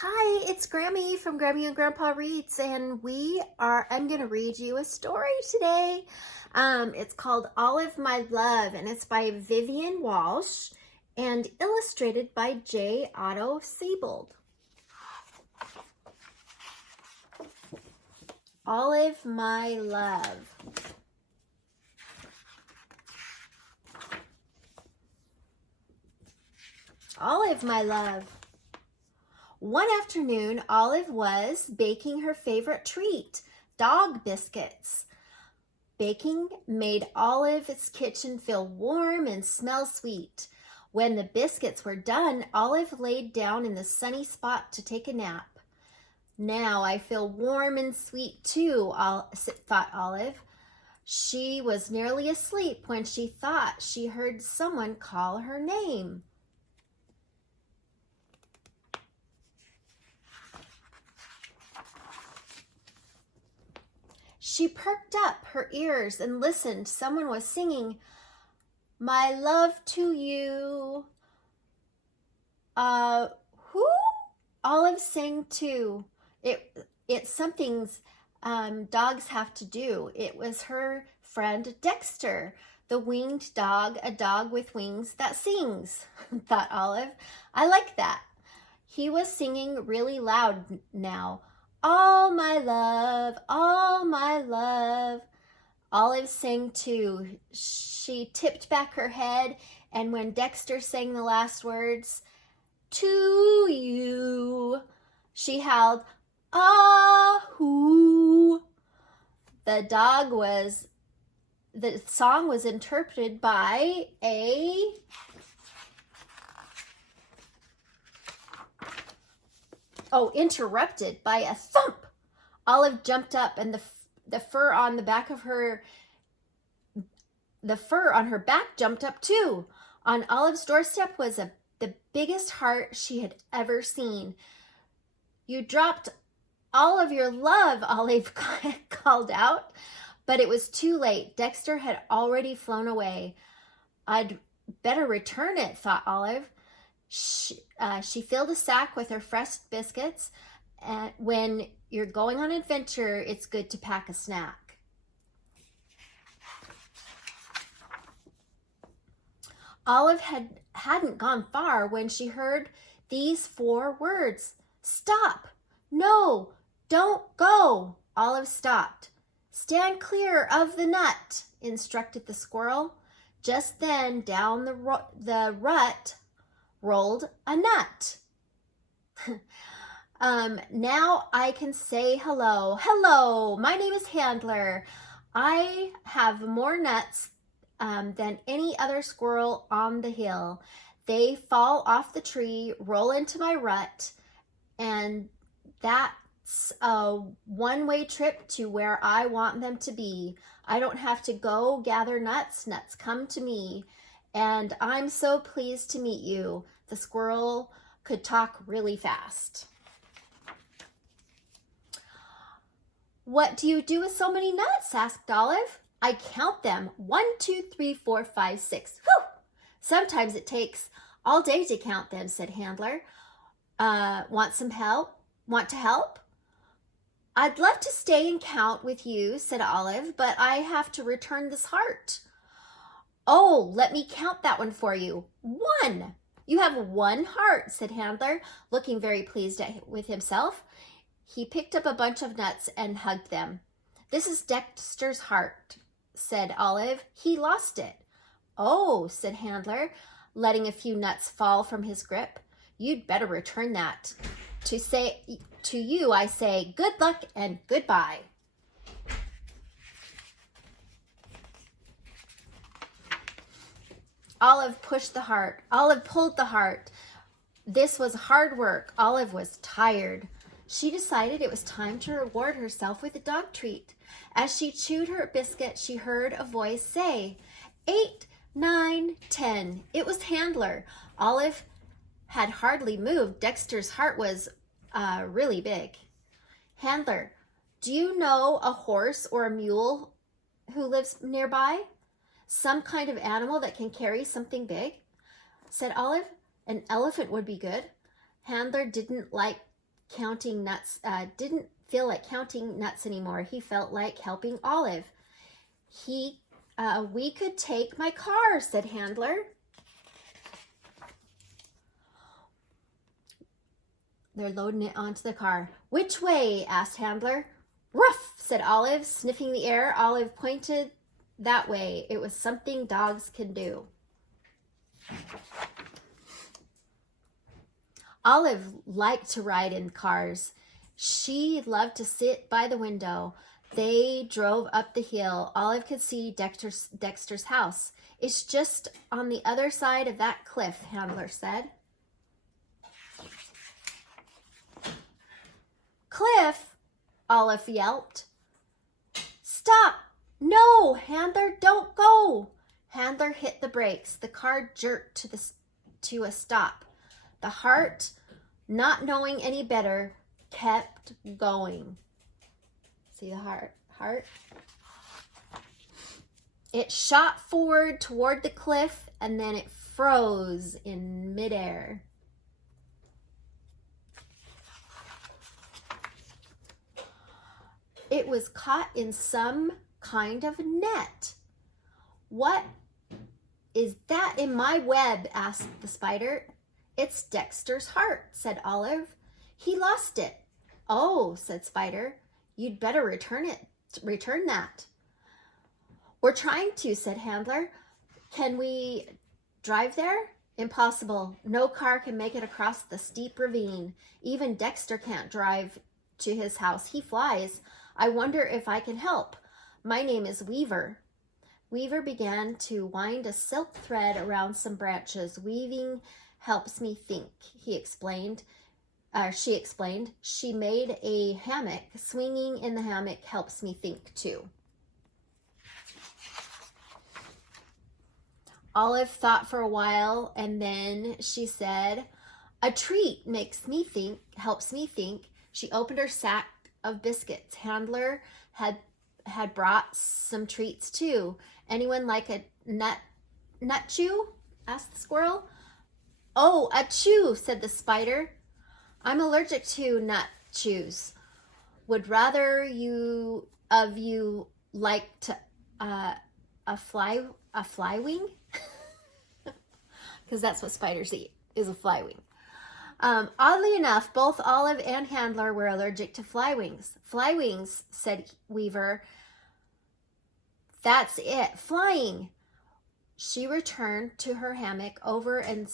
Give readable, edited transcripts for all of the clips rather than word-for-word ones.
Hi, it's Grammy from Grammy and Grandpa Reads, and I'm going to read you a story today. It's called Olive My Love, and it's by Vivian Walsh and illustrated by J. Otto Siebold. Olive My Love. Olive My Love. One afternoon, Olive was baking her favorite treat, dog biscuits. Baking made Olive's kitchen feel warm and smell sweet. When the biscuits were done, Olive laid down in the sunny spot to take a nap. Now I feel warm and sweet too, thought Olive. She was nearly asleep when she thought she heard someone call her name. She perked up her ears and listened. Someone was singing, "My love to you." Who? Olive sang too. It's something dogs have to do. It was her friend Dexter, the winged dog, a dog with wings that sings, thought Olive. I like that. He was singing really loud now. All my love, all my love. Olive sang too. She tipped back her head, and when Dexter sang the last words, "To you," she howled, "Ah-hoo." The song was interpreted by interrupted by a thump. Olive jumped up, and the fur on her back jumped up too. On Olive's doorstep was the biggest heart she had ever seen. "You dropped all of your love," Olive called out, but it was too late. Dexter had already flown away. I'd better return it, thought Olive. She filled a sack with her fresh biscuits. And when you're going on an adventure, it's good to pack a snack. Olive hadn't gone far when she heard these 4 words. "Stop! No! Don't go!" Olive stopped. "Stand clear of the nut," instructed the squirrel. Just then, down the rut rolled a nut. Now I can say hello. "Hello, my name is Handler. I have more nuts than any other squirrel on the hill. They fall off the tree, roll into my rut, and that's a one-way trip to where I want them to be. I don't have to go gather nuts. Nuts come to me. And I'm so pleased to meet you." The squirrel could talk really fast. "What do you do with so many nuts?" asked Olive. "I count them. 1, 2, 3, 4, 5, 6. Whew! Sometimes it takes all day to count them," said Handler. Want some help? Want to help?" "I'd love to stay and count with you," said Olive, "but I have to return this heart." "Oh, let me count that one for you. 1. You have 1 heart," said Handler, looking very pleased with himself. He picked up a bunch of nuts and hugged them. "This is Dexter's heart," said Olive. "He lost it." "Oh," said Handler, letting a few nuts fall from his grip. "You'd better return that. To you, I say good luck and goodbye." Olive pushed the heart. Olive pulled the heart. This was hard work. Olive was tired. She decided it was time to reward herself with a dog treat. As she chewed her biscuit, she heard a voice say, 8, 9, 10. It was Handler. Olive had hardly moved. Dexter's heart was really big. "Handler, do you know a horse or a mule who lives nearby? Some kind of animal that can carry something big?" said Olive. "An elephant would be good." Handler didn't like counting nuts, didn't feel like counting nuts anymore. He felt like helping Olive. We could take my car, said Handler. They're loading it onto the car. Which way? Asked Handler. Ruff, said Olive, sniffing the air. Olive pointed that way. It was something dogs can do. Olive liked to ride in cars. She loved to sit by the window. They drove up the hill. Olive could see Dexter's house. It's just on the other side of that cliff, Handler said. Cliff, Olive yelped. Stop! No, Handler, don't go! Handler hit the brakes. The car jerked to a stop. The heart, not knowing any better, kept going. See the heart? It shot forward toward the cliff, and then it froze in midair. It was caught in some kind of net. What is that in my web? Asked the spider. It's Dexter's heart, said Olive. He lost it. Oh, said Spider. You'd better return that. We're trying to, said Handler. Can we drive there? Impossible. No car can make it across the steep ravine. Even Dexter can't drive to his house. He flies. I wonder if I can help. My name is Weaver. Weaver began to wind a silk thread around some branches. Weaving helps me think, she explained. She made a hammock. Swinging in the hammock helps me think too. Olive thought for a while, and then she said, a treat makes me think, helps me think. She opened her sack of biscuits. Handler had brought some treats too. Anyone like a nut chew? Asked the squirrel. Oh, a chew, said the spider. I'm allergic to nut chews. Would rather you like to a fly wing? Because that's what spiders eat, is a fly wing. Oddly enough, both Olive and Handler were allergic to fly wings. Fly wings, said Weaver. That's it, flying. She returned to her hammock over and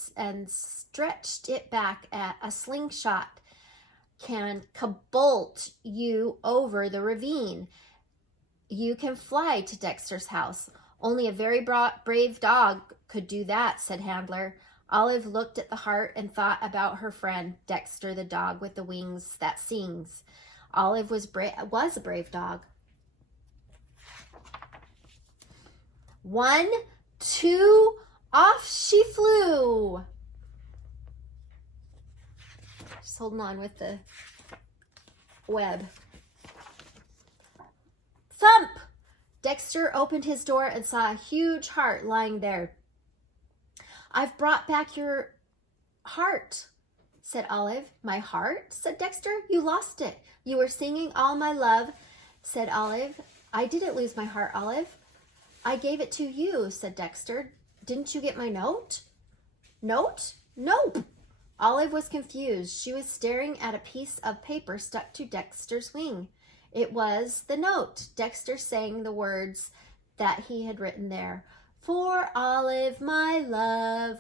stretched it back at a slingshot. Can cabolt you over the ravine. You can fly to Dexter's house. Only a very brave dog could do that, said Handler. Olive looked at the heart and thought about her friend, Dexter, the dog with the wings that sings. Olive was a brave dog. 1, 2, off she flew. Just holding on with the web. Thump! Dexter opened his door and saw a huge heart lying there. I've brought back your heart, said Olive. My heart? Said Dexter. You lost it. You were singing All My Love, said Olive. I didn't lose my heart, Olive. I gave it to you, said Dexter. Didn't you get my note? Note? Nope. Olive was confused. She was staring at a piece of paper stuck to Dexter's wing. It was the note. Dexter sang the words that he had written there. For Olive, my love,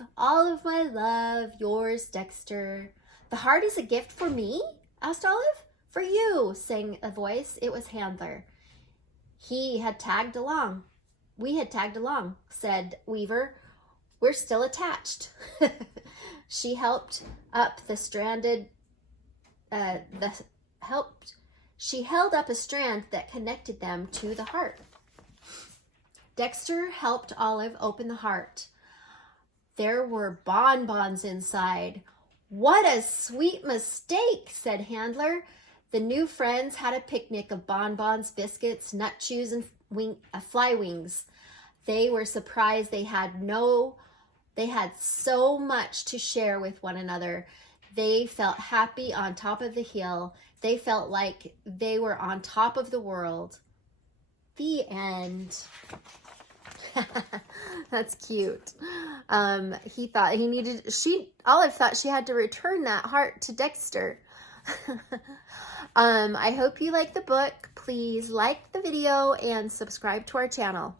yours, Dexter. The heart is a gift for me? Asked Olive. For you, sang a voice. It was Handler. We had tagged along, said Weaver. We're still attached. She held up a strand that connected them to the heart. Dexter helped Olive open the heart. There were bonbons inside. What a sweet mistake, said Handler. The new friends had a picnic of bonbons, biscuits, nut chews, and fly wings. They were surprised they had so much to share with one another. They felt happy on top of the hill. They felt like they were on top of the world. The end. That's cute. He thought he needed, Olive thought she had to return that heart to Dexter. I hope you like the book. Please like the video and subscribe to our channel.